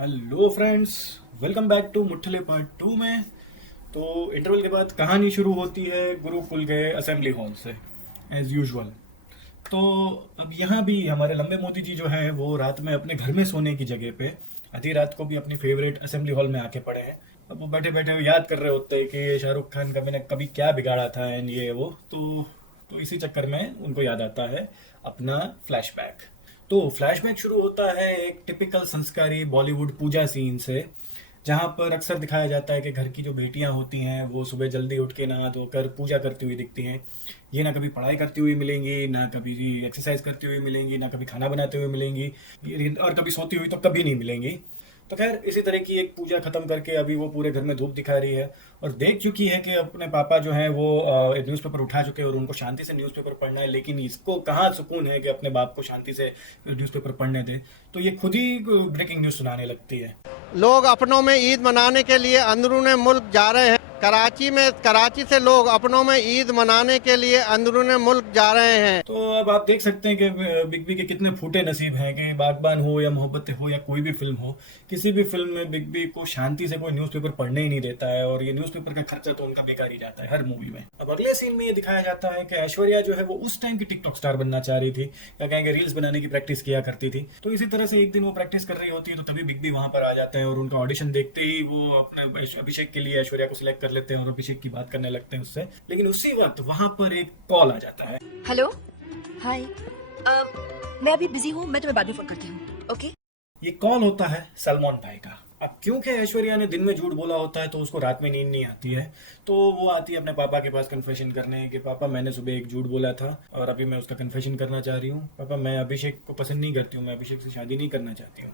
Hello friends, welcome back to मुठ्ठले part 2 में। तो इंटरवल के बाद कहानी शुरू होती है गुरुकुल के असेंबली हॉल से, एज यूजुअल। तो अब यहाँ भी हमारे लंबे मोदी जी जो हैं वो रात में अपने घर में सोने की जगह पे आधी रात को भी अपनी फेवरेट असेंबली हॉल में आके पड़े हैं। अब वो बैठे बैठे याद कर रहे होते हैं कि शाहरुख खान का मैंने कभी क्या बिगाड़ा था एंड ये वो। तो इसी चक्कर में उनको याद आता है अपना फ्लैशबैक। तो फ्लैशबैक शुरू होता है एक टिपिकल संस्कारी बॉलीवुड पूजा सीन से, जहाँ पर अक्सर दिखाया जाता है कि घर की जो बेटियां होती हैं वो सुबह जल्दी उठ के नहा धोकर पूजा करती हुई दिखती हैं। ये ना कभी पढ़ाई करती हुई मिलेंगी, ना कभी एक्सरसाइज करती हुई मिलेंगी, ना कभी खाना बनाते हुए मिलेंगी, और कभी सोती हुई तो कभी नहीं मिलेंगी। तो खैर इसी तरह की एक पूजा खत्म करके अभी वो पूरे घर में धूप दिखा रही है और देख चुकी है कि अपने पापा जो हैं वो एक न्यूज़पेपर उठा चुके हैं और उनको शांति से न्यूज़पेपर पढ़ना है, लेकिन इसको कहाँ सुकून है कि अपने बाप को शांति से न्यूज़पेपर पढ़ने दे। तो ये खुद ही ब्रेकिंग न्यूज़ सुनाने लगती है। लोग अपनों में ईद मनाने के लिए अंदरून मुल्क जा रहे हैं। कराची से लोग अपनों में ईद मनाने के लिए अंदरून मुल्क जा रहे हैं। तो अब आप देख सकते हैं कि बिग बी के कितने फूटे नसीब हैं कि बागबान हो या मोहब्बतें हो या कोई भी फिल्म हो, किसी भी फिल्म में बिग बी को शांति से कोई न्यूज़पेपर पढ़ने ही नहीं देता है और ये न्यूज़पेपर का खर्चा तो उनका बेकार ही जाता है हर मूवी में। अब अगले सीन में ये दिखाया जाता है कि ऐश्वर्या जो है वो उस टाइम की टिकटॉक स्टार बनना चाह रही थी, या कहेंगे रील्स बनाने की प्रैक्टिस किया करती थी। तो इसी तरह से एक दिन वो प्रैक्टिस कर रही होती है तो तभी बिग बी वहां पर आ जाते हैं और उनका ऑडिशन देखते ही वो अपने अभिषेक के लिए ऐश्वर्या को सिलेक्ट कर लेते हैं और अभिषेक की बात करने लगते हैं उससे। लेकिन उसी वक्त वहां पर एक कॉल आ जाता है। हेलो। हाय। मैं अभी बिजी हूँ, मैं तुम्हें बाद में फोन करती हूँ। ओके। ये कौन होता है? सलमान भाई का। अब क्योंकि ऐश्वर्या ने दिन में झूठ बोला होता है तो उसको रात में नींद नहीं आती है, तो वो आती है अपने पापा के पास कन्फेशन करने कि पापा मैंने सुबह एक झूठ बोला था और अभी मैं उसका कन्फेशन करना चाह रही हूँ। पापा मैं अभिषेक को पसंद नहीं करती हूँ, मैं अभिषेक से शादी नहीं करना चाहती हूँ,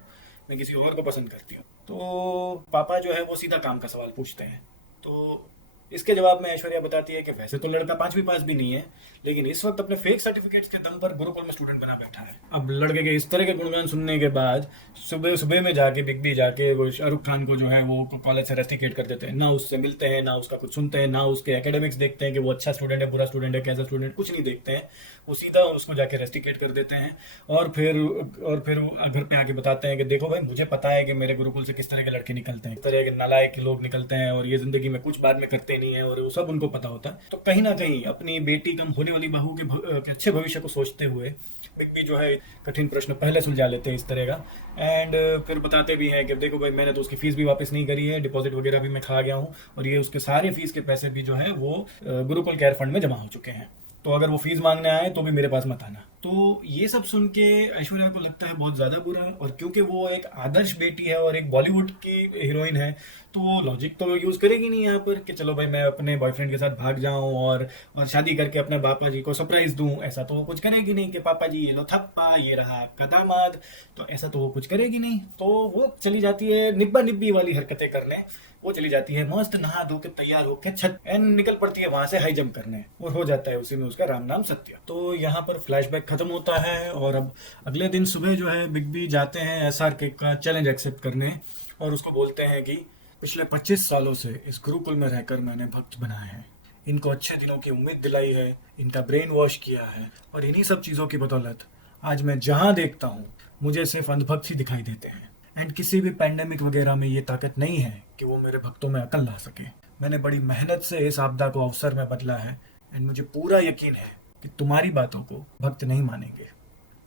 मैं किसी और को पसंद करती हूँ। तो पापा जो है वो सीधा काम का सवाल पूछते हैं। तो इसके जवाब में ऐश्वर्या बताती है कि वैसे तो लड़का 5वीं पास भी नहीं है, लेकिन इस वक्त अपने फेक सर्टिफिकेट्स के दम पर गुरुकुल में स्टूडेंट बना बैठा है। अब लड़के के इस तरह के गुणगान सुनने के बाद सुबह सुबह में जाके बिग बी जाके वो शाहरुख खान को जो है वो कॉलेज से रेस्टिकेट कर देते हैं। ना उससे मिलते हैं, ना उसका कुछ सुनते हैं, ना उसके एकेडमिक्स देखते हैं कि वो अच्छा स्टूडेंट है, बुरा स्टूडेंट है, कैसा स्टूडेंट, कुछ नहीं देखते हैं। वो सीधा उसको जाके रेस्टिकेट कर देते हैं और फिर घर पे आके बताते हैं कि देखो भाई, मुझे पता है कि मेरे गुरुकुल से किस तरह के लड़के निकलते हैं, किस तरह के नालायक के लोग निकलते हैं और ये जिंदगी में कुछ बाद में करते नहीं है, और वो सब उनको पता होता है। तो कहीं ना कहीं अपनी बेटी कम होने वाली बहू के अच्छे भविष्य को सोचते हुए बिग बी जो है कठिन प्रश्न पहले सुलझा लेते हैं इस तरह का। एंड फिर बताते भी हैं कि देखो भाई, मैंने तो उसकी फीस भी वापस नहीं करी है, डिपॉजिट वगैरह भी मैं खा गया हूँ और ये उसके सारे फीस के पैसे भी जो है वो गुरुकुल केयर फंड में जमा हो चुके हैं। तो अगर वो फीस मांगने आए तो भी मेरे पास मत आना। तो ये सब सुन के ऐश्वर्या को लगता है बहुत ज़्यादा बुरा, और क्योंकि वो एक आदर्श बेटी है और एक बॉलीवुड की हीरोइन है तो वो लॉजिक तो यूज़ करेगी नहीं यहाँ पर कि चलो भाई मैं अपने बॉयफ्रेंड के साथ भाग जाऊँ और शादी करके अपने पापा जी को सरप्राइज दूँ। ऐसा तो वो कुछ करेगी नहीं कि पापा जी ये लो थप्पा, ये रहा आपका दामाद। तो ऐसा तो वो कुछ करेगी नहीं। तो वो चली जाती है निब्बा निब्बी वाली हरकतें करने। वो चली जाती है मस्त नहा धो के तैयार होकर छत एंड निकल पड़ती है वहां से हाई जंप करने, और हो जाता है उसी में उसका राम नाम सत्य। तो यहाँ पर फ्लैशबैक खत्म होता है और अब अगले दिन सुबह जो है बिग बी जाते हैं SRK का चैलेंज एक्सेप्ट करने और उसको बोलते हैं कि पिछले 25 सालों से इस गुरुकुल में रहकर मैंने भक्त बनाए हैं, इनको अच्छे दिनों की उम्मीद दिलाई है, इनका ब्रेन वॉश किया है, और इन्हीं सब चीज़ों की बदौलत आज मैं जहाँ देखता हूँ मुझे सिर्फ अंधभक्त ही दिखाई देते हैं। एंड किसी भी पैंडेमिक वगैरह में ये ताकत नहीं है कि वो मेरे भक्तों में अकल ला सके। मैंने बड़ी मेहनत से इस आपदा को अवसर में बदला है एंड मुझे पूरा यकीन है कि तुम्हारी बातों को भक्त नहीं मानेंगे।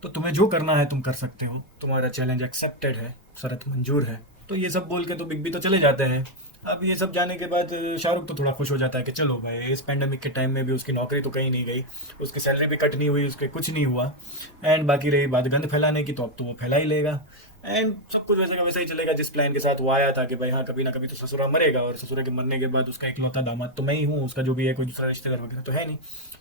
तो तुम्हें जो करना है तुम कर सकते हो, तुम्हारा चैलेंज एक्सेप्टेड है, शर्त मंजूर है। तो ये सब बोल के तो बिग बी तो चले जाते हैं। अब ये सब जाने के बाद शाहरुख तो थोड़ा खुश हो जाता है कि चलो भाई, इस पैंडेमिक के टाइम में भी उसकी नौकरी तो कहीं नहीं गई, उसकी सैलरी भी कट नहीं हुई, उसके कुछ नहीं हुआ। एंड बाकी रही बात गंद फैलाने की, तो अब तो वो फैला ही लेगा एंड सब कुछ वैसे का वैसा ही चलेगा जिस प्लान के साथ वो आया था कि भाई हाँ, कभी ना कभी तो ससुरा मरेगा और ससुरा के मरने के बाद उसका इकलौता दामाद तो मैं ही हूँ, उसका जो भी है कोई दूसरा रिश्तेदार वगैरह तो है नहीं।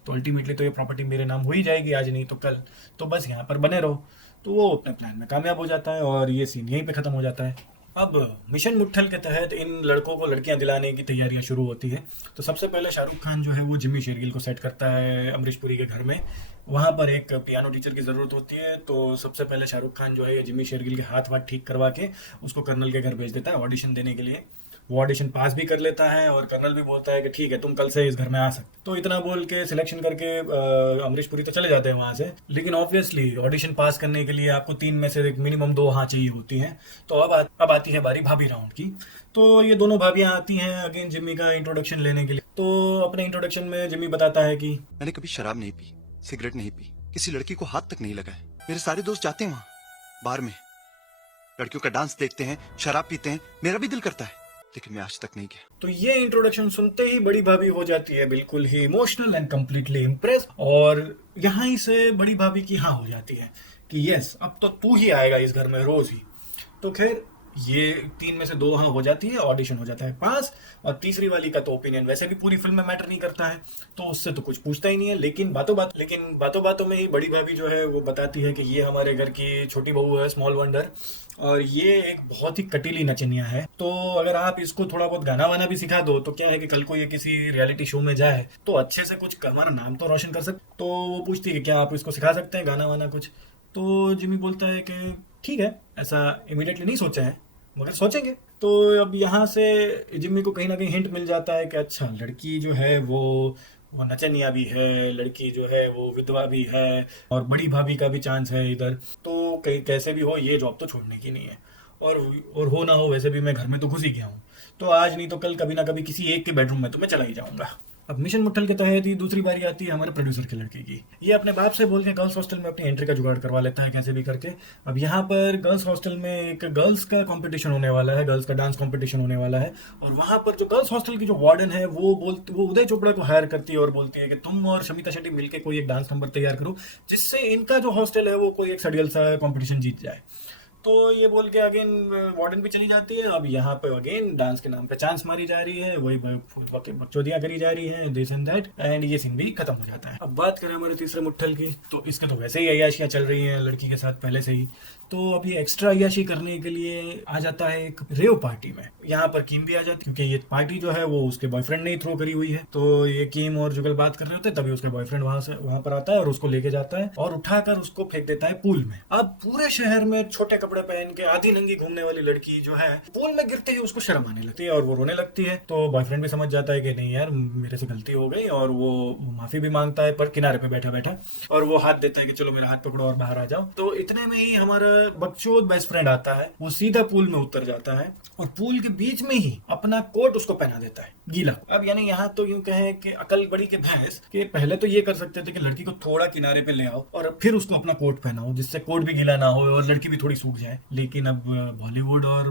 तो अल्टीमेटली तो ये प्रॉपर्टी मेरे नाम हो ही जाएगी, आज नहीं तो कल। तो बस यहाँ पर बने रहो। तो वो अपने प्लान में कामयाब हो जाता है और ये सीन यहीं पे खत्म हो जाता है। अब मिशन मुट्ठल के तहत इन लड़कों को लड़कियां दिलाने की तैयारियां शुरू होती है। तो सबसे पहले शाहरुख खान जो है वो जिम्मी शेरगिल को सेट करता है अमरीश पुरी के घर में। वहाँ पर एक पियानो टीचर की ज़रूरत होती है, तो सबसे पहले शाहरुख खान जो है ये जिम्मी शेरगिल के हाथ वाथ ठीक करवा के उसको कर्नल के घर भेज देता है ऑडिशन देने के लिए। वो ऑडिशन पास भी कर लेता है और कर्नल भी बोलता है कि ठीक है तुम कल से इस घर में आ सकते। तो इतना बोल के सिलेक्शन करके अमरीश पुरी तो चले जाते हैं वहां से, लेकिन ऑब्वियसली ऑडिशन पास करने के लिए आपको 3 में से मिनिमम 2 हाँ चाहिए होती हैं। तो अब आती है बारी भाभी राउंड की। तो ये दोनों भाभियां आती हैं अगेन जिम्मी का इंट्रोडक्शन लेने के लिए। तो अपने इंट्रोडक्शन में जिम्मी बताता है कि मैंने कभी शराब नहीं पी, सिगरेट नहीं पी, किसी लड़की को हाथ तक नहीं लगाया। मेरे सारे दोस्त जाते हैं वहां बार में, लड़कियों का डांस देखते हैं, शराब पीते हैं, मेरा भी दिल करता है, लेकिन मैं आज तक नहीं गया। तो ये इंट्रोडक्शन सुनते ही बड़ी भाभी हो जाती है बिल्कुल ही इमोशनल एंड कंप्लीटली इम्प्रेस, और यहाँ ही से बड़ी भाभी की हाँ हो जाती है कि यस अब तो तू ही आएगा इस घर में रोज ही। तो खैर ये 3 में से 2 हाँ हो जाती है, ऑडिशन हो जाता है पास, और तीसरी वाली का तो ओपिनियन वैसे भी पूरी फिल्म में मैटर नहीं करता है, तो उससे तो कुछ पूछता ही नहीं है। लेकिन बातों बातों में ही बड़ी भाभी जो है वो बताती है कि ये हमारे घर की छोटी बहू है, स्मॉल वंडर, और ये एक बहुत ही कटीली नचनिया है। तो अगर आप इसको थोड़ा बहुत गाना वाना भी सिखा दो तो क्या है कि कल को ये किसी रियलिटी शो में जाए तो अच्छे से कुछ हमारा नाम तो रोशन कर सकते। तो वो पूछती है कि क्या आप इसको सिखा सकते हैं गाना वाना कुछ। तो जिमी बोलता है कि ठीक है, ऐसा इमीडिएटली नहीं सोचा है मगर सोचेंगे। तो अब यहाँ से जिम्मी को कहीं ना कहीं हिंट मिल जाता है कि अच्छा लड़की जो है वो नचनिया भी है, लड़की जो है वो विधवा भी है, और बड़ी भाभी का भी चांस है इधर। तो कहीं कैसे भी हो ये जॉब तो छोड़ने की नहीं है, और हो ना हो वैसे भी मैं घर में तो घुस ही गया हूँ, तो आज नहीं तो कल कभी ना कभी किसी एक के बेडरूम में तो मैं चला ही जाऊंगा। अब मिशन मुट्ठल के तहत ही दूसरी बारी आती है हमारे प्रोड्यूसर के लड़के की। ये अपने बाप से बोल के गर्ल्स हॉस्टल में अपनी एंट्री का जुगाड़ करवा लेता है कैसे भी करके। अब यहाँ पर गर्ल्स हॉस्टल में एक गर्ल्स का कंपटीशन होने वाला है, गर्ल्स का डांस कंपटीशन होने वाला है, और वहाँ पर जो गर्ल्स हॉस्टल की जो वार्डन है वो उदय चोपड़ा को हायर करती है और बोलती है कि तुम और शमिता शेट्टी मिलकर कोई एक डांस नंबर तैयार करो जिससे इनका जो हॉस्टल है वो कोई एक सडियल सा कंपटीशन जीत जाए। तो ये बोल के अगेन वार्डन भी चली जाती है। अब यहाँ पे अगेन डांस के नाम पे चांस मारी जा रही है, वही बकचोदियां करी जा रही है, दिस एंड दैट, एंड ये सीन भी खत्म हो जाता है। अब बात करें हमारे तीसरे मुट्ठल की, तो इसके तो वैसे ही अय्याशियां चल रही हैं लड़की के साथ पहले से ही। तो अब ये एक्स्ट्रा अय्याशी करने के लिए आ जाता है एक रेव पार्टी में। यहाँ पर कीम भी आ जाती है क्योंकि ये पार्टी जो है वो उसके बॉयफ्रेंड ने ही थ्रो करी हुई है। तो ये कीम और जुगल बात कर रहे होते हैं, तभी उसके बॉयफ्रेंड वहां पर आता है और उसको लेके जाता है और उठाकर उसको फेंक देता है पूल में। अब पूरे शहर में छोटे कपड़े पहन के आधी नंगी घूमने वाली लड़की जो है पूल में गिरते ही उसको शर्म आने लगती है और वो रोने लगती है। तो बॉयफ्रेंड भी समझ जाता है कि नहीं यार मेरे से गलती हो गई, और वो माफी भी मांगता है पर किनारे पे बैठा बैठा, और वो हाथ देता है कि चलो मेरा हाथ पकड़ो और बाहर आ जाओ। तो इतने में ही हमारा बकचोद बेस्ट फ्रेंड आता है, वो सीधा पूल में उतर जाता है और पूल के बीच में ही अपना कोट उसको पहना देता है गीला। अब यानी यहाँ तो यूं कहें कि अकल बड़ी के भैंस कि पहले तो ये कर सकते थे कि लड़की को थोड़ा किनारे पे ले आओ और फिर उसको अपना कोट पहनाओ जिससे कोट भी गीला ना हो और लड़की भी थोड़ी सूख जाए। लेकिन अब बॉलीवुड और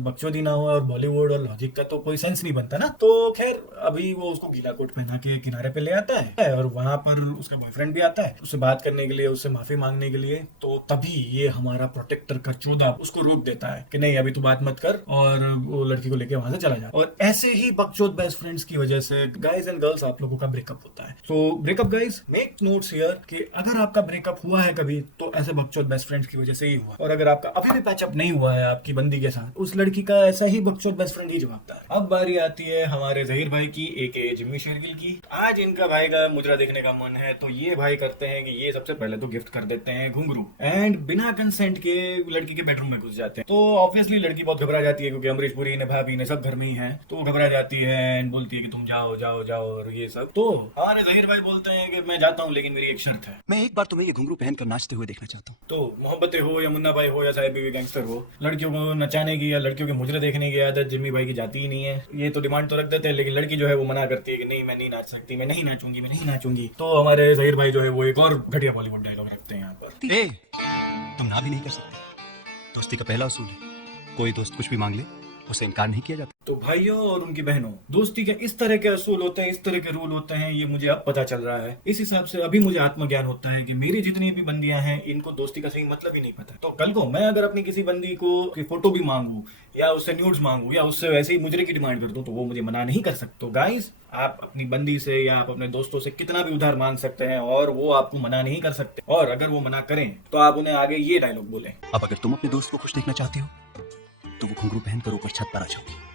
बकचोदी ना हो और बॉलीवुड और लॉजिक का तो कोई सेंस नहीं बनता ना। तो खैर अभी वो उसको गीला कोट पहना के किनारे पे ले आता है और वहां पर उसका बॉयफ्रेंड भी आता है उससे बात करने के लिए, उससे माफी मांगने के लिए। तो तभी ये हमारा प्रोटेक्टर का चोदा उसको रोक देता है कि नहीं अभी तू बात मत कर, और वो लड़की को लेके वहां से चला जा। और ऐसे ही बकचोद बेस्ट फ्रेंड्स की वजह से गाइज एंड गर्ल्स आप लोगों का ब्रेकअप होता है। तो breakup guys make notes here कि अगर आपका ब्रेकअप हुआ है कभी तो ऐसे बकचोद बेस्ट फ्रेंड्स की वजह से ही हुआ, और अगर आपका अभी भी पैचअप नहीं हुआ है आपकी बंदी के साथ, उस लड़की का ऐसा ही बकचोद बेस्ट फ्रेंड ही जवाबदार है। अब बारी आती है हमारे जहीर भाई की, एके जिम्मी शेरगिल की। आज इनका भाई का मुजरा देखने का मन है, तो ये भाई करते हैं कि ये सबसे पहले तो गिफ्ट कर देते हैं घुंघरू, एंड बिना कंसेंट के लड़की के बेडरूम में घुस जाते हैं। तो ऑब्वियसली लड़की बहुत घबरा जाती है क्योंकि अमरीश पुरी ने भाभी ने सब घर में ही है, तो वो घबरा जाती है एंड बोलती है कि तुम जाओ जाओ जाओ और ये सब। तो हमारे जहीर भाई बोलते हैं कि मैं जाता हूँ लेकिन मेरी एक शर्त है, मैं एक बार तुम्हें ये घुंघरू पहनकर नाचते हुए देखना चाहता हूँ। तो मोहब्बतें हो या मुन्ना भाई हो या साहिब बीवी गैंगस्टर हो, लड़कियों को नचाने की या लड़कियों के मुजरे देखने की आदत जिम्मी भाई की जाती ही नहीं है। ये तो डिमांड तो रख देते हैं लेकिन लड़की जो है वो मना करती है कि नहीं मैं नहीं नाच सकती, मैं नहीं नाचूंगी, मैं नहीं नाचूंगी। तो हमारे जहीर भाई जो है वो एक और घटिया बॉलीवुड डायलॉग रखते हैं यहाँ पर, तुम ना भी नहीं कर सकते। दोस्ती का पहला असूल है कोई दोस्त कुछ भी मांग ले उसे इनकार नहीं किया जाता। तो भाइयों और उनकी बहनों, दोस्ती के इस तरह के असूल होते हैं, इस तरह के रूल होते हैं, ये मुझे अब पता चल रहा है। इस हिसाब से अभी मुझे आत्मज्ञान होता है कि मेरी जितनी भी बंदियां हैं इनको दोस्ती का सही मतलब ही नहीं पता। तो कल को मैं अगर अपनी किसी बंदी को फोटो भी मांगू या उससे न्यूड्स मांगू या उससे वैसे ही मुजरे की डिमांड कर दूं तो वो मुझे मना नहीं कर सकते। तो गाइस आप अपनी बंदी से या आप अपने दोस्तों से कितना भी उधार मांग सकते हैं और वो आपको मना नहीं कर सकते, और अगर वो मना करें तो आप उन्हें आगे ये डायलॉग बोलें। अब अगर तुम अपने दोस्त को खुश देखना चाहते हो तो वो घुंघरू पहनकर ऊपर छत पर आ जाओगी।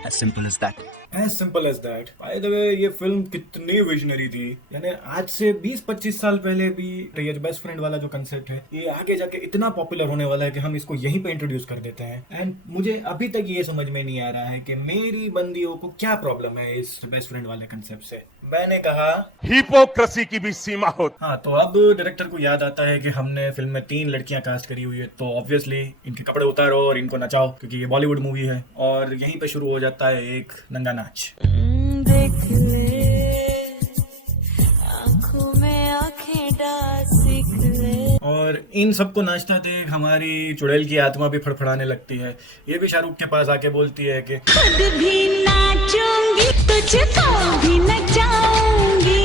As simple as that. As simple as that. By the way ये फिल्म कितनी विजनरी थी, यानी आज से 20-25 साल पहले भी ये जो बेस्ट फ्रेंड वाला जो कंसेप्ट है ये आगे जाके इतना पॉपुलर होने वाला है कि हम इसको यहीं पे इंट्रोड्यूस कर देते हैं। एंड मुझे अभी तक ये समझ में नहीं आ रहा है कि मेरी बंदियों को क्या प्रॉब्लम है इस बेस्ट फ्रेंड वाले कंसेप्ट से। मैंने कहा हिपोक्रेसी की भी सीमा होती। हाँ, तो अब डायरेक्टर को याद आता है कि हमने फिल्म में 3 लड़कियां कास्ट करी हुई है, तो ऑब्वियसली इनके कपड़े उतारो और इनको नचाओ, क्योंकि ये बॉलीवुड मूवी है। और यहीं पे शुरू हो जाता है एक नंगा नाच। देख ले आंखों में आंखें डाल सीख ले। और इन सबको नाचता देख हमारी चुड़ैल की आत्मा भी फड़फड़ाने लगती है। ये भी शाहरुख के पास आके बोलती है कि खुद भी नाचूंगी तुझको भी नचाऊंगी।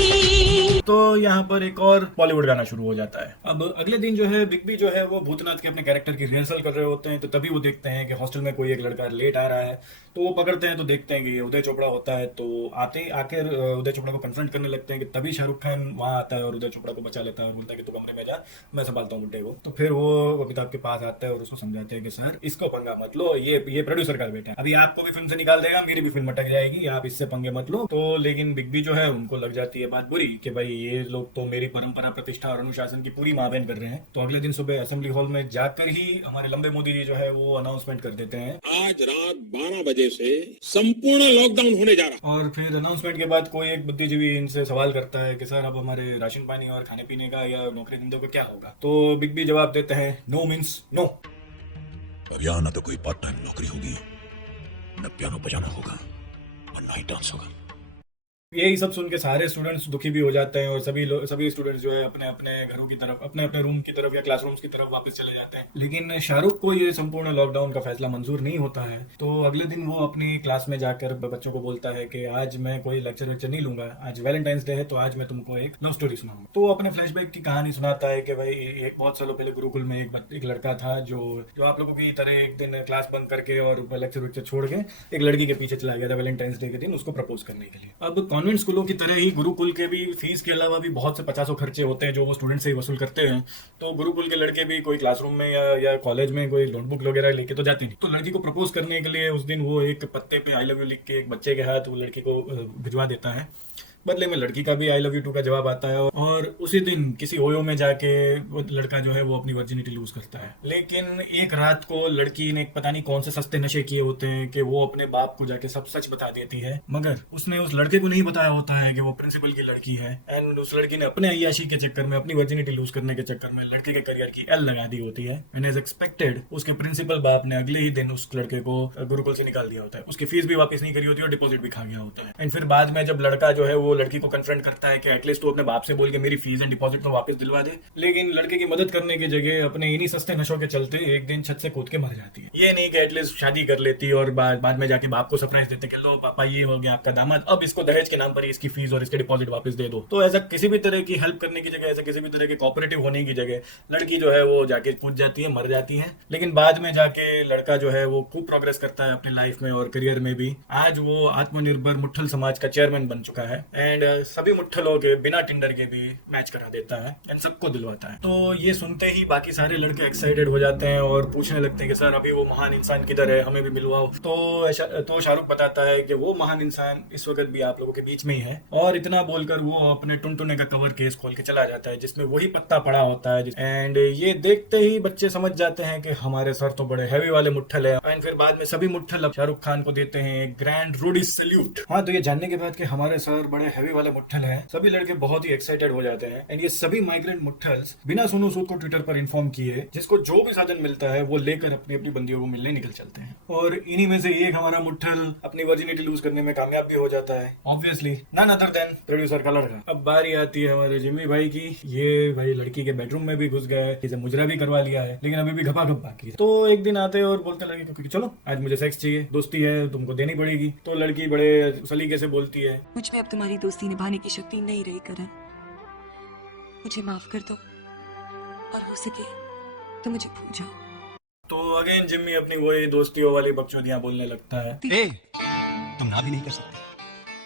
तो यहाँ पर एक और बॉलीवुड गाना शुरू हो जाता है। अब अगले दिन जो है बिग बी जो है वो भूतनाथ के अपने कैरेक्टर की रिहर्सल कर रहे होते हैं, तो तभी वो देखते हैं कि हॉस्टल में कोई एक लड़का लेट आ रहा है। तो वो पकड़ते हैं तो देखते हैं कि ये उदय चोपड़ा होता है। तो आकर उदय चोपड़ा को कन्फ्रंट करने लगते हैं कि तभी शाहरुख खान वहां आता है और उदय चोपड़ा को बचा लेता है और बोलता है कि तू कमरे में जा, मैं संभालता हूँ बुड्ढे को। तो फिर वो अमिताभ के पास आता है और उसको समझाते हैं कि सर इसको पंगा मत लो, ये प्रोड्यूसर का बेटा है, अभी आपको भी फिल्म से निकाल देगा, मेरी भी फिल्म अटक जाएगी, आप इससे पंगे मत लो। तो लेकिन बिग बी जो है उनको लग जाती है बात बुरी कि भाई ये लोग तो मेरी परंपरा, प्रतिष्ठा और अनुशासन की पूरी मावेन कर रहे हैं। तो अगले दिन सुबह असेंबली हॉल में जाकर ही हमारे लंबे मोदी जी जो है वो अनाउंसमेंट कर देते हैं, आज रात 12 बजे से संपूर्ण लॉकडाउन होने जा रहा। और फिर अनाउंसमेंट के बाद कोई एक बुद्धिजीवी इनसे सवाल करता है कि सर अब हमारे राशन पानी और खाने पीने का या नौकरी धंधे का क्या होगा। तो बिग बी जवाब देते हैं नो मीन्स नो। अब यहाँ ना तो कोई पार्ट टाइम नौकरी होगी, न पियानो बजाना होगा और ना ही डांस होगा। यही सब सुन के सारे स्टूडेंट्स दुखी भी हो जाते हैं और सभी स्टूडेंट्स जो है अपने अपने घरों की तरफ, अपने अपने रूम की तरफ या क्लासरूम्स की तरफ वापस चले जाते हैं। लेकिन शाहरुख को ये संपूर्ण लॉकडाउन का फैसला मंजूर नहीं होता है। तो अगले दिन वो अपनी क्लास में जाकर बच्चों को बोलता है कि आज मैं कोई लेक्चर नहीं लूंगा, आज वैलेंटाइंस डे है, तो आज मैं तुमको एक लव स्टोरी सुनाऊंगा। तो अपने फ्लैशबैक की कहानी सुनाता है कि भाई एक बहुत सालों पहले गुरुकुल में एक लड़का था जो आप लोगों की तरह एक दिन क्लास बंद करके और लेक्चर छोड़ के एक लड़की के पीछे चला गया था वैलेंटाइंस डे के दिन उसको प्रपोज करने के लिए। अब कॉन्वेंट स्कूलों की तरह ही गुरुकुल के भी फीस के अलावा भी बहुत से 50 खर्चे होते हैं जो वो स्टूडेंट से ही वसूल करते हैं। तो गुरुकुल के लड़के भी कोई क्लासरूम में या कॉलेज में कोई नोटबुक वगैरह लेके तो जाते नहीं। तो लड़की को प्रपोज करने के लिए उस दिन वो एक पत्ते पे आई लव यू लिख के एक बच्चे के हाथ वो लड़की को भिजवा देता है। बदले में लड़की का भी आई लव यू टू का जवाब आता है और उसी दिन किसी ओयो में जाके वो लड़का जो है वो अपनी वर्जिनिटी लूज करता है। लेकिन एक रात को लड़की ने पता नहीं कौन से सस्ते नशे किए होते हैं कि वो अपने बाप को जाके सब सच बता देती है, मगर उसने उस लड़के को नहीं बताया होता है कि वो प्रिंसिपल की लड़की है। एंड उस लड़की ने अपने अय्याशी के चक्कर में, अपनी वर्जिनिटी लूज करने के चक्कर में लड़के के करियर की एल लगा दी होती है। एंड एज एक्सपेक्टेड उसके प्रिंसिपल बाप ने अगले ही दिन उस लड़के को गुरुकुल से निकाल दिया होता है, उसकी फीस भी वापस नहीं करी होती और डिपॉजिट भी खा गया होता है। एंड फिर बाद में जब लड़का जो है वो लड़की को कन्फ्रंट करता है कि एटलीस्ट तू अपने बाप से बोल के मेरी फीस एंड डिपॉजिट तो वापस दिलवा दे, लेकिन लड़के की मदद करने की जगह अपने इन्हीं सस्ते नशों के चलते एक दिन छत से कूद के मर जाती है। ये नहीं कि एटलीस्ट शादी कर लेती और बाद में जाके बाप को सरप्राइज देते कि लो पापा ये हो गया आपका दामाद, अब इसको दहेज के नाम पर इसकी फीस और इसके डिपॉजिट वापस दे दो। तो ऐसा किसी भी तरह की हेल्प करने की जगह, ऐसा किसी भी तरह के कोऑपरेटिव होने की जगह लड़की जो है वो जाके कूद जाती है, मर जाती है। लेकिन बाद में जाके लड़का जो है वो खूब प्रोग्रेस करता है अपनी लाइफ में और करियर में भी। आज वो आत्मनिर्भर मुट्ठल समाज का चेयरमैन बन चुका है एंड सभी मुट्ठलों के बिना टिंडर के भी मैच करा देता है एंड सबको दिलवाता है। तो ये सुनते ही बाकी सारे लड़के एक्साइटेड हो जाते हैं और पूछने लगते हैं कि सर अभी वो महान इंसान किधर है, हमें भी मिलवाओ। तो शाहरुख बताता है कि वो महान इंसान इस वक्त भी आप लोगों के बीच में ही है। और इतना बोलकर वो अपने टुनटुने का कवर केस खोल के चला जाता है जिसमें वही पत्ता पड़ा होता है। एंड ये देखते ही बच्चे समझ जाते हैं कि हमारे सर तो बड़े हैवी वाले मुट्ठल है। एंड फिर बाद में सभी मुट्ठल शाहरुख खान को देते हैं एक ग्रैंड रूडी सैल्यूट। हाँ, तो ये जानने के बाद कि हमारे सर बड़े हैवी वाले मुट्ठल है, सभी लड़के बहुत ही एक्साइटेड हो जाते हैं। एंड ये सभी माइग्रेंट मुट्ठल्स बिना सोनू सूद को ट्विटर पर इन्फॉर्म किए जिसको जो भी साधन मिलता है वो लेकर अपनी अपनी बंदियों को मिलने निकल चलते हैं। और इन्हीं में से एक हमारा मुट्ठल अपनी वर्जिनिटी लूज करने में कामयाब भी हो जाता है, obviously none other than producer का लड़का। अब बारी आती है हमारे जिम्मी भाई की। ये भाई लड़की के बेडरूम में भी घुस गया है, इसे मुजरा भी करवा लिया है, लेकिन अभी भी घपा बाकी है। तो एक दिन आते हैं और बोलते लगे क्योंकि चलो आज मुझे सेक्स चाहिए, दोस्ती है तुमको देनी पड़ेगी। तो लड़की बड़े सलीके से बोलती है मुझ में अब तुम्हारी दोस्ती निभाने की शक्ति नहीं रही करण, मुझे माफ कर दो और हो सके तो मुझे भूल जाओ। तो अगेन जिम्मी अपनी वही दोस्तियों वाली बकचोदियां बोलने लगता है। तुम ना भी नहीं कर सकते।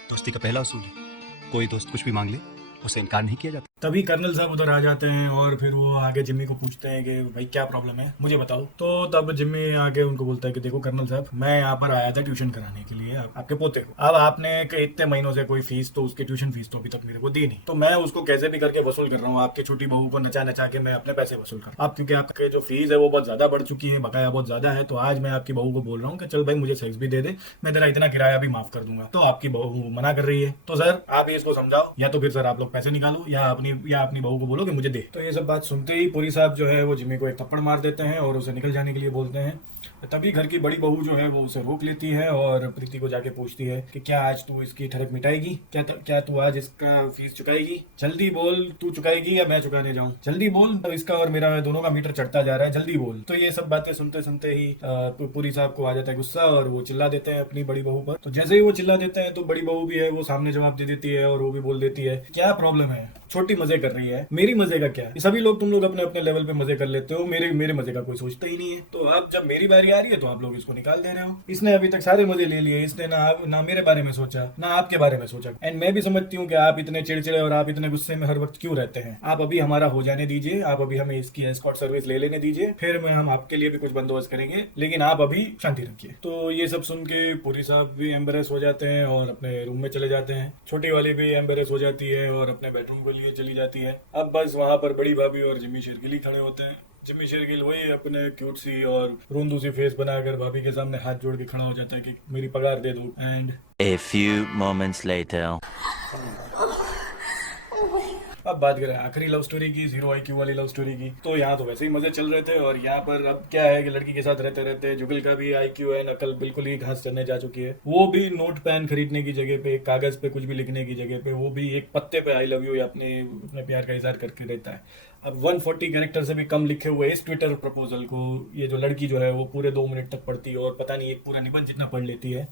दोस्ती का पहला असूल है कोई दोस्त कुछ भी मांग ले उसे इनकार नहीं किया जाता। तभी कर्नल साहब उधर आ जाते हैं और फिर वो आगे जिम्मी को पूछते हैं कि भाई क्या प्रॉब्लम है, मुझे बताओ। तो तब जिम्मी आके उनको बोलता है कि देखो कर्नल साहब, मैं यहाँ पर आया था ट्यूशन कराने के लिए आपके पोते को। अब आपने इतने महीनों से कोई फीस तो उसकी ट्यूशन फीस तो अभी तक मेरे को दी नहीं, तो मैं उसको कैसे भी करके वसूल कर रहा हूँ। आपकी छोटी बहू को नचा नचा के मैं अपने पैसे वसूल कर रहा हूँ। अब क्योंकि आपके जो फीस है वो बहुत ज्यादा बढ़ चुकी है, बकाया बहुत ज्यादा है, तो आज मैं आपकी बहू को बोल रहा हूँ कि चल भाई मुझे सेक्स भी दे दे, मैं तेरा इतना किराया भी माफ कर दूंगा। तो आपकी बहू मना कर रही है। तो सर आप ही इसको समझाओ, या तो फिर सर आप लोग पैसे निकालो या अपनी बहू को बोलो कि मुझे दे। तो ये सब बात सुनते ही पुरी साहब जो है वो जिम्मी को एक थप्पड़ मार देते हैं और उसे निकल जाने के लिए बोलते हैं। तभी घर की बड़ी बहू जो है वो उसे रोक लेती है और प्रीति को जाके पूछती है कि क्या आज तू इसकी ठड़क मिटाएगी, क्या तू आज इसका फीस चुकाएगी, जल्दी बोल, तू चुकाएगी या मैं चुकाने जाऊं, जल्दी बोल, तो इसका और मेरा दोनों का मीटर चढ़ता जा रहा है, जल्दी बोल। तो ये सब बातें सुनते सुनते ही पुरी साहब को आ जाता है गुस्सा और वो चिल्ला देते हैं अपनी बड़ी बहू पर। तो जैसे ही वो चिल्ला देते हैं तो बड़ी बहू भी है वो सामने जवाब दे देती है और वो भी बोल देती है क्या प्रॉब्लम है, छोटी मजे कर रही है, मेरी मजे का क्या, सभी लोग तुम लोग अपने अपने लेवल पे मजे कर लेते हो, मेरे मजे का कोई सोचता ही नहीं है। तो अब जब मेरी बारी आ रही है तो आप लोग इसको निकाल दे रहे हो। इसने अभी तक सारे मजे ले लिए, इसने ना मेरे बारे में सोचा ना आपके बारे में सोचा। एंड मैं भी समझती हूँ कि आप इतने चिड़चिड़े और आप इतने गुस्से में हर वक्त क्यों रहते हैं। आप अभी हमारा हो जाने दीजिए, आप अभी हमें इसकी एस्कॉर्ट सर्विस ले लेने दीजिए, फिर हम आपके लिए भी कुछ बंदोबस्त करेंगे, लेकिन आप अभी शांति रखिए। तो ये सब सुन के पुरी साहब भी एम्बेरेस हो जाते हैं और अपने रूम में चले जाते हैं। छोटी वाली भी एम्बेरेस हो जाती है और अपने बेडरूम के लिए चली जाती है। अब बस वहां पर बड़ी भाभी और जिम्मी शेरगिल खड़े होते हैं। जिम्मी शेरगिल वही अपने क्यूट सी और रोंदू सी फेस बनाकर भाभी के सामने हाथ जोड़ के खड़ा हो जाता है कि मेरी पगार दे दो। And A few moments later. अब बात करें आखिरी लव स्टोरी की, 0 IQ वाली लव स्टोरी की, तो यहाँ तो वैसे ही मजे चल रहे थे और यहाँ पर अब क्या है कि लड़की के साथ रहते रहते जुगल का भी IQ है, नकल बिल्कुल ही घास चढ़ने जा चुकी है। वो भी नोट पेन खरीदने की जगह पे, कागज पे कुछ भी लिखने की जगह पे वो भी एक पत्ते पे आई लव यू या अपने प्यार का इजहार करके रहता है। अब 140 कैरेक्टर से भी कम लिखे हुए इस ट्विटर प्रपोजल को ये जो लड़की जो है वो पूरे 2 मिनट तक पढ़ती है और पता नहीं एक पूरा निबंध जितना पढ़ लेती है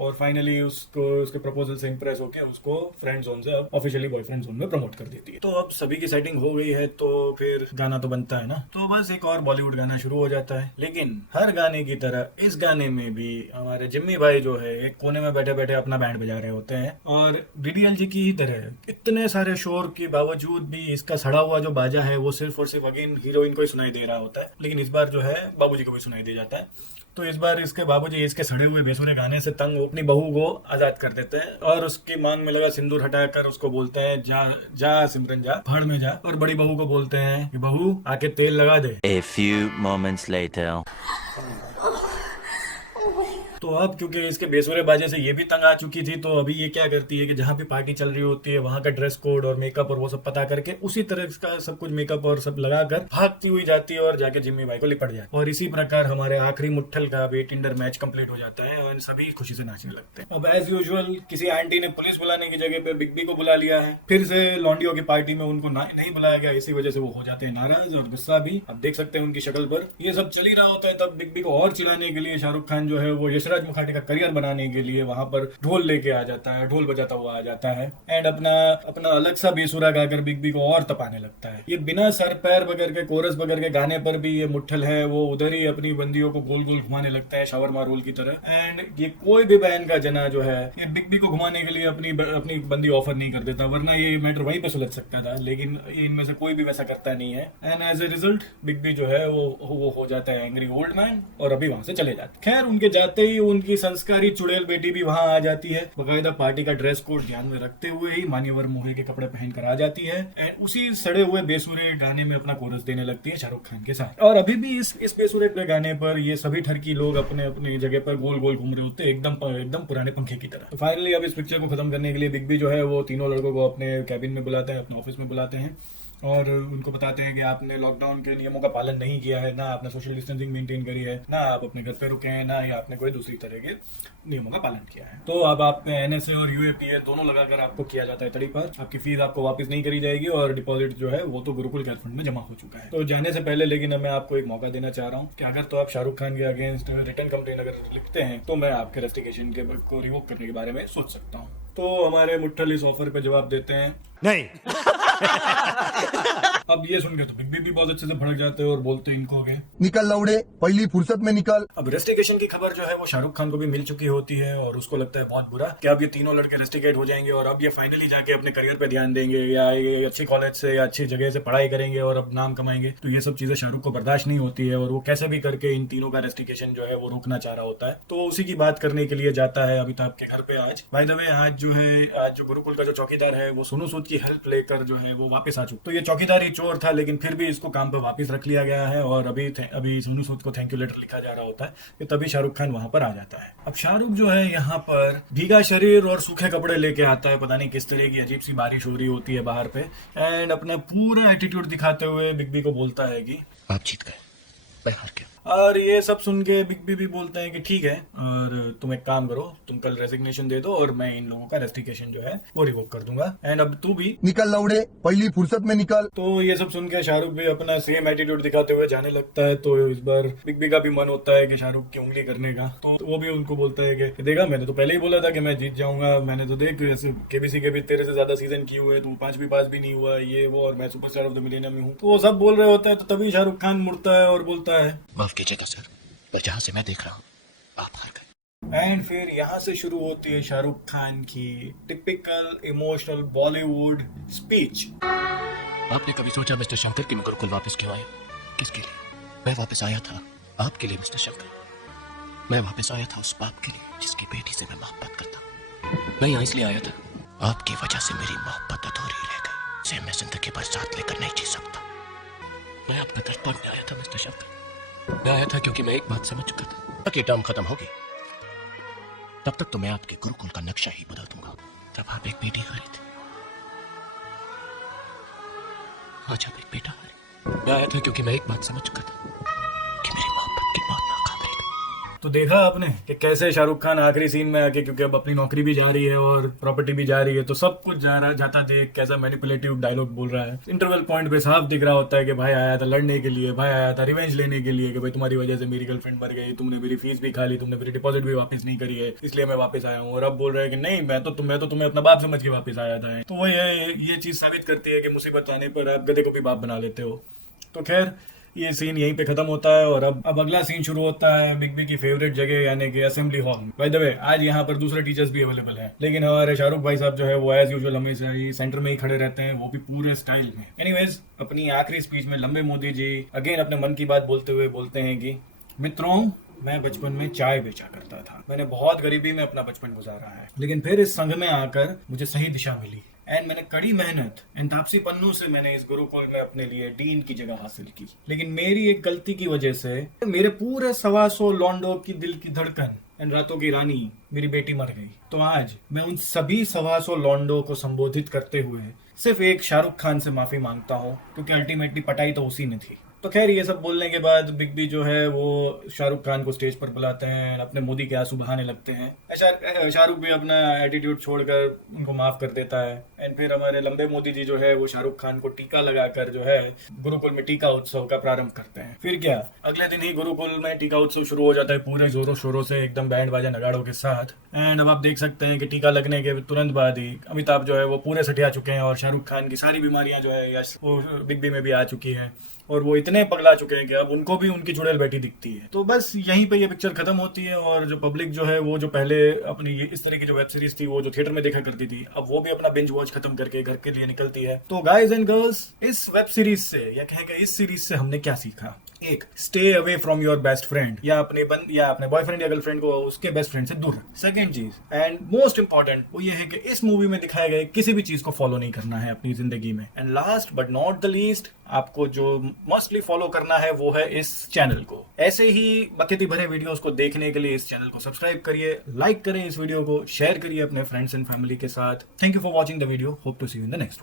और फाइनली उसके प्रपोजल से इंप्रेस होकर उसको फ्रेंड जोन से अब ऑफिशियली बॉयफ्रेंड जोन में प्रमोट कर देती है। तो अब सभी की सेटिंग हो गई है तो फिर गाना तो बनता है ना, तो बस एक और बॉलीवुड गाना शुरू हो जाता है। लेकिन हर गाने की तरह इस गाने में भी हमारे जिम्मी भाई जो है एक कोने में बैठे बैठे अपना बैंड बजा रहे होते हैं और DDLJ की ही तरह इतने सारे शोर के बावजूद भी इसका सड़ा हुआ जो बाजा है वो सिर्फ और सिर्फ अगेन हीरोइन को ही सुनाई दे रहा होता है। लेकिन इस बार जो है बाबूजी को भी सुनाई दे जाता है। तो इस बार इसके बाबूजी इसके सड़े हुए बेसुरे गाने से तंग अपनी बहू को आजाद कर देते हैं और उसकी मांग में लगा सिंदूर हटाकर उसको बोलते हैं जा सिमरन जा, भाड़ में जा। और बड़ी बहू को बोलते हैं कि बहू आके तेल लगा दे। A few moments later. तो अब क्योंकि इसके बेसुरे बाजे से ये भी तंग आ चुकी थी तो अभी ये क्या करती है कि जहाँ भी पार्टी चल रही होती है वहां का ड्रेस कोड और मेकअप और वो सब पता करके उसी तरह का सब कुछ मेकअप और सब लगाकर भागती हुई जाती है और जाके जिम्मी भाई को लिपट जाती है। और इसी प्रकार हमारे आखिरी मुट्ठल का भी टिंडर मैच कंप्लीट हो जाता है और सभी खुशी से नाचने लगते हैं। अब एज यूजुअल किसी आंटी ने पुलिस बुलाने की जगह पे बिग बी को बुला लिया है। फिर से लॉन्डियो की पार्टी में उनको नहीं बुलाया गया, इसी वजह से वो हो जाते हैं नाराज और गुस्सा भी। अब देख सकते हैं उनकी शक्ल पर। ये सब चल ही रहा होता है तब बिग बी को और चिढ़ाने के लिए शाहरुख खान जो है वो यशराज मुखाटी का करियर बनाने के लिए वहां पर ढोल लेके आ जाता है, ढोल बजाता हुआ आ जाता है एंड अपना अलग सा बेसुरा गाकर बिग बी को और तपाने लगता है। ये बिना सर पैर बगर के कोरस बगर के गाने पर भी ये मुट्ठल है वो उधर ही अपनी बंदियों को गोल गोल घुमाने लगता है शावरमा रोल की तरह। एंड ये कोई भी बहन का जना जो है ये बिग बी को घुमाने के लिए अपनी बंदी ऑफर नहीं कर देता, वरना ये मैटर वहीं पे सुलझ सकता था। लेकिन इनमें से कोई भी वैसा करता नहीं है and as a result big B जो है वो हो जाता है एंग्री ओल्ड मैन और अभी वहां से चले जाते। खैर उनके जाते ही उनकी संस्कारी चुड़ैल बेटी भी वहां आ जाती है, बकायदा पार्टी का ड्रेस कोड ध्यान में रखते हुए ही मान्यवर मोहे के कपड़े पहनकर आ जाती है एंड उसी सड़े हुए बेसुरे गाने में अपना कोरस देने लगती है शाहरुख खान के साथ। और अभी भी इस बेसुरे गाने पर ये सभी ठरकी लोग अपने अपनी जगह पर गोल गोल घूम रहे होते हैं एकदम पुराने पंखे की तरह। तो फाइनली अब इस पिक्चर को खत्म करने के लिए बिग बी जो है वो तीनों लड़कों को अपने कैबिन में बुलाते हैं, अपने ऑफिस में बुलाते हैं और उनको बताते हैं कि आपने लॉकडाउन के नियमों का पालन नहीं किया है, ना आपने सोशल डिस्टेंसिंग मेंटेन करी है, ना आप अपने घर पे रुके हैं, ना ही आपने कोई दूसरी तरह के नियमों का पालन किया है। तो अब आप पे NSA और UAPA दोनों लगाकर आपको किया जाता है तड़ी पर। आपकी फीस आपको वापस नहीं करी जाएगी और डिपॉजिट जो है वो तो गुरुकुल कैश फंड में जमा हो चुका है। तो जाने से पहले लेकिन मैं आपको एक मौका देना चाह रहा हूँ कि अगर तो आप शाहरुख खान के अगेंस्ट रिटर्न कंप्लेन अगर लिखते हैं तो मैं आपके रेस्टिकेशन को रिवोक करने के बारे में सोच सकता हूँ। तो हमारे मुट्ठल इस ऑफर पे जवाब देते हैं नहीं। अब ये सुन के तो बिग बी भी बहुत अच्छे से भड़क जाते हैं और बोलते हैं इनको के निकल लौड़े, पहली फुर्सत में निकल। अब रेस्टिकेशन की खबर जो है वो शाहरुख खान को भी मिल चुकी होती है और उसको लगता है बहुत बुरा कि अब ये तीनों लड़के रेस्टिकेट हो जाएंगे और अब ये फाइनली जाके अपने करियर पे ध्यान देंगे या ये अच्छी कॉलेज से या अच्छी जगह से पढ़ाई करेंगे और अब नाम कमाएंगे। तो ये सब चीजें शाहरुख को बर्दाश्त नहीं होती है और वो कैसे भी करके इन तीनों का रेस्टिकेशन जो है वो रोकना चाह रहा होता है। तो उसी की बात करने के लिए जाता है अमिताभ के घर पे आज। बाय द वे आज जो गुरुकुल का जो चौकीदार है वो सोनू सूद की हेल्प लेकर जो है वो वापस आ चुका। तो ये चौकीदार ही चोर था लेकिन फिर भी इसको काम पे वापस रख लिया गया है और अभी सोनू सूद को थैंक यू लेटर लिखा जा रहा होता है कि तभी शाहरुख खान वहां पर आ जाता है। अब शाहरुख जो है यहाँ पर भीगा शरीर और सूखे कपड़े लेके आता है, पता नहीं किस तरह की अजीब सी बारिश हो रही होती है बाहर पे, एंड अपना पूरा एटीट्यूड दिखाते हुए बिग बी को बोलता है कि आप जीत गए, मैं हार गया। और ये सब सुन के बिग बी भी बोलते हैं कि ठीक है और तुम एक काम करो, तुम कल रेजिग्नेशन दे दो और मैं इन लोगों का रेस्टिकेशन जो है वो रिवोक कर दूंगा एंड अब तू भी निकल लौड़े, पहली फुर्सत में निकल। तो ये सब सुन के शाहरुख भी अपना सेम एटीट्यूड दिखाते हुए जाने लगता है। तो इस बार बिग बी का भी मन होता है कि शाहरुख की उंगली करने का, तो वो भी उनको बोलता है कि देखा मैंने तो पहले ही बोला था कि मैं जीत जाऊंगा, मैंने तो देख केबीसी के भी तेरे से ज्यादा सीजन किए हुए, तू 5 भी पास भी नहीं हुआ, ये वो, और मैं सुपरस्टार ऑफ द मिलेनियम में हूँ। तो वो सब बोल रहे होता है। तो तभी शाहरुख खान मुड़ता है और बोलता है माफ कीजिएगा सर, पर जहां से मैं देख रहा हूँ आप हार गए। एंड फिर यहाँ से शुरू होती है शाहरुख खान की टिपिकल इमोशनल बॉलीवुड स्पीच। आपने कभी सोचा मिस्टर शंकर कि मैं गुरुकुल वापस क्यों आया? किसके लिए? मैं वापस आया था आपके लिए मिस्टर शंकर। मैं वापस आया था उस बाप के लिए जिसकी बेटी से मैं मोहब्बत करता हूँ। मैं यहाँ इसलिए आया था, आपकी वजह से मेरी मोहब्बत अधूरी रह गई, जिसे मैं जिंदगी भर साथ लेकर नहीं जी सकता। मैं आपका दर्द तोड़ने आया था मिस्टर शंकर। मैं आया था क्योंकि मैं एक बात समझ चुका था, तक ये टर्म खत्म होगी तब तक तो मैं आपके गुरुकुल का नक्शा ही बदल दूंगा। तब आप एक बेटी हारे थे, आज आप एक बेटा हारे। मैं आया था क्योंकि मैं एक बात समझ चुका था कि मेरी मोहब्बत की बात नाकाम रहेगी। तो देखा आपने कि कैसे शाहरुख खान आखिरी सीन में आके, क्योंकि अब अपनी नौकरी भी जा रही है और प्रॉपर्टी भी जा रही है, तो सब कुछ जाता देख कैसा मैनिपुलेटिव डायलॉग बोल रहा है। इंटरवल पॉइंट पे साफ दिख रहा होता है कि भाई आया था लड़ने के लिए, भाई आया था रिवेंज लेने के लिए कि भाई तुम्हारी वजह से मेरी गर्लफ्रेंड मर गई, तुमने मेरी फीस भी खा ली, तुमने मेरी डिपॉजिट भी वापस नहीं करी है, इसलिए मैं वापस आया हूँ। और अब बोल रहा है कि नहीं, मैं तो तुम्हें अपना बाप समझ के वापस आया था। तो वो ये चीज साबित करती है कि मुसीबत आने पर आप गधे को भी बाप बना लेते हो। तो खैर ये सीन यहीं पे खत्म होता है और अब अगला सीन शुरू होता है बिग बी की फेवरेट जगह यानी कि असेंबली हॉल। बाय द वे आज यहाँ पर दूसरे टीचर्स भी अवेलेबल है, लेकिन हमारे शाहरुख भाई साहब जो है वो एज यूजुअल हमेशा ही सेंटर में ही खड़े रहते हैं, वो भी पूरे स्टाइल में। एनीवेज अपनी आखिरी स्पीच में लंबे मोदी जी अगेन अपने मन की बात बोलते हुए बोलते हैं कि मित्रों, मैं बचपन में चाय बेचा करता था, मैंने बहुत गरीबी में अपना बचपन गुजारा है, लेकिन फिर इस संघ में आकर मुझे सही दिशा मिली एंड मैंने कड़ी मेहनत एंड तापसी पन्नू से मैंने इस गुरुकुल में अपने लिए डीन की जगह हासिल की। लेकिन मेरी एक गलती की वजह से मेरे पूरे 125 लॉन्डो की दिल की धड़कन एंड रातों की रानी मेरी बेटी मर गई। तो आज मैं उन सभी 125 लॉन्डो को संबोधित करते हुए सिर्फ एक शाहरुख खान से माफी मांगता हूँ, क्योंकि अल्टीमेटली पटाई तो उसी ने थी। तो खैर ये सब बोलने के बाद बिग बी जो है वो शाहरुख खान को स्टेज पर बुलाते हैं, अपने मोदी के आंसू बहाने लगते हैं। शाहरुख भी अपना एटीट्यूड छोड़कर उनको माफ कर देता है एंड फिर हमारे लंबे मोदी जी जो है वो शाहरुख खान को टीका लगाकर जो है गुरुकुल में टीका उत्सव का प्रारंभ करते हैं। फिर क्या अगले दिन ही गुरुकुल में टीका उत्सव शुरू हो जाता है पूरे जोरों शोरों से, एकदम बैंड बाजा नगाड़ों के साथ। एंड अब आप देख सकते हैं कि टीका लगने के तुरंत बाद ही अमिताभ जो है वो पूरे सटिया चुके हैं और शाहरुख खान की सारी बीमारियां जो है वो बिग बी में भी आ चुकी है और वो इतने पगला चुके हैं कि अब उनको भी उनकी चुड़ैल बैठी दिखती है। तो बस यहीं पे ये पिक्चर खत्म होती है और जो पब्लिक जो है वो जो पहले अपनी इस तरह की जो वेब सीरीज थी वो जो थिएटर में देखा करती थी, अब वो भी अपना बिंज वॉच खत्म करके घर के लिए निकलती है। तो गाइज एंड गर्ल्स, इस वेब सीरीज से या कहेंगे इस सीरीज से हमने क्या सीखा? एक, stay away from your best friend, या अपने बॉयफ्रेंड या गर्लफ्रेंड को उसके बेस्ट फ्रेंड से दूर रख। सेकंड चीज एंड मोस्ट इंपॉर्टेंट वो ये है कि इस मूवी में दिखाए गए किसी भी चीज को फॉलो नहीं करना है अपनी जिंदगी में। And last but not the least, आपको जो मस्टली फॉलो करना है वो है इस चैनल को। ऐसे ही बकेती भरे वीडियोस को देखने के लिए इस चैनल को सब्सक्राइब करिए, लाइक करें इस वीडियो को, शेयर करिए अपने फ्रेंड्स एंड फैमिली के साथ। Thank you for watching the video, hope to see you in the next.